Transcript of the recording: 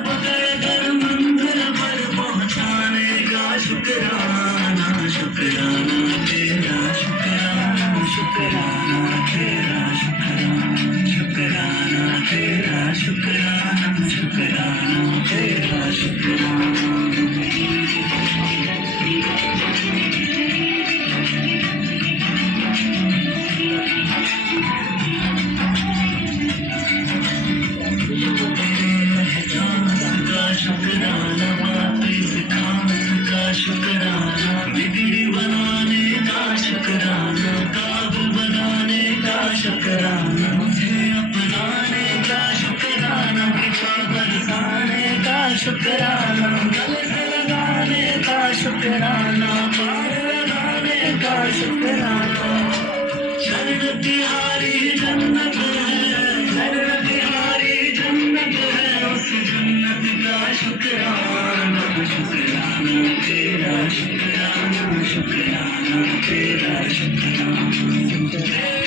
पकड़ कर मंजिल पर पहुंचाने का शुक्राना, शुक्राना तेरा शुक्राना, शुक्राना तेरा शुक्राना, शुक्राना तेरा शुक्राना, शुक्राना तेरा शुक्राना। शुक्राना बातें सिखाने का शुक्राना, बिगड़ी बनाने का शुक्राना, काबिल बनाने का शुक्राना, मुझे अपनाने का शुक्राना, पीछे बरसाने का शुक्राना, गले से लगाने का शुक्राना, पार लगाने का शुक्राना। जन्नत तिहारी जन्नत है, जन्नत तिहारी जन्नत है, उस जन्नत का शुक्राना, शुक्राना तेरा शुक्राना, शुक्राना तेरा शुक्राना।